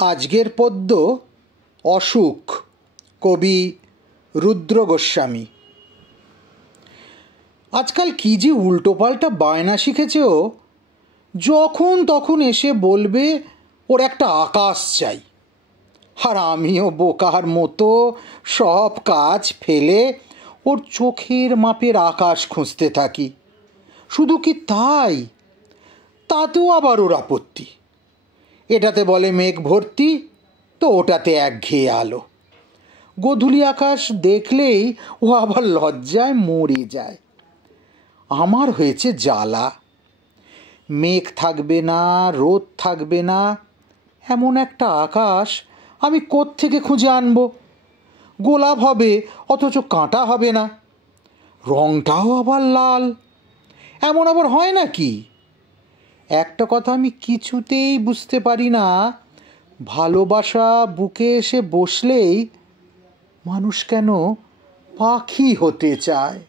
আজকের পদ্য অসুখ, কবি রুদ্র গোস্বামী। আজকাল কি যে উল্টোপাল্টা বায়না শিখেছে ও, যখন তখন এসে বলবে ওর একটা আকাশ চাই। আর আমিও বোকার মতো সব কাজ ফেলে ওর চোখের মাপের আকাশ খুঁজতে থাকি। শুধু কি তাই, তাতেও আবার ওর আপত্তি। এটাতে বলে মেঘ ভর্তি, তো ওটাতে একঘেয়ে আলো। গোধূলি আকাশ দেখলেই ও আবার লজ্জায় মরে যায়। আমার হয়েছে জ্বালা। মেঘ থাকবে না, রোদ থাকবে না, এমন একটা আকাশ আমি কোত্থেকে খুঁজে আনবো? গোলাপ হবে অথচ কাঁটা হবে না, রংটাও আবার লাল। এমন আবার হয় নাকি? একটা কথা আমি কিছুতেই বুঝতে পারি না, ভালোবাসা বুকে এসে বসলেই মানুষ কেন পাখি হতে চায়।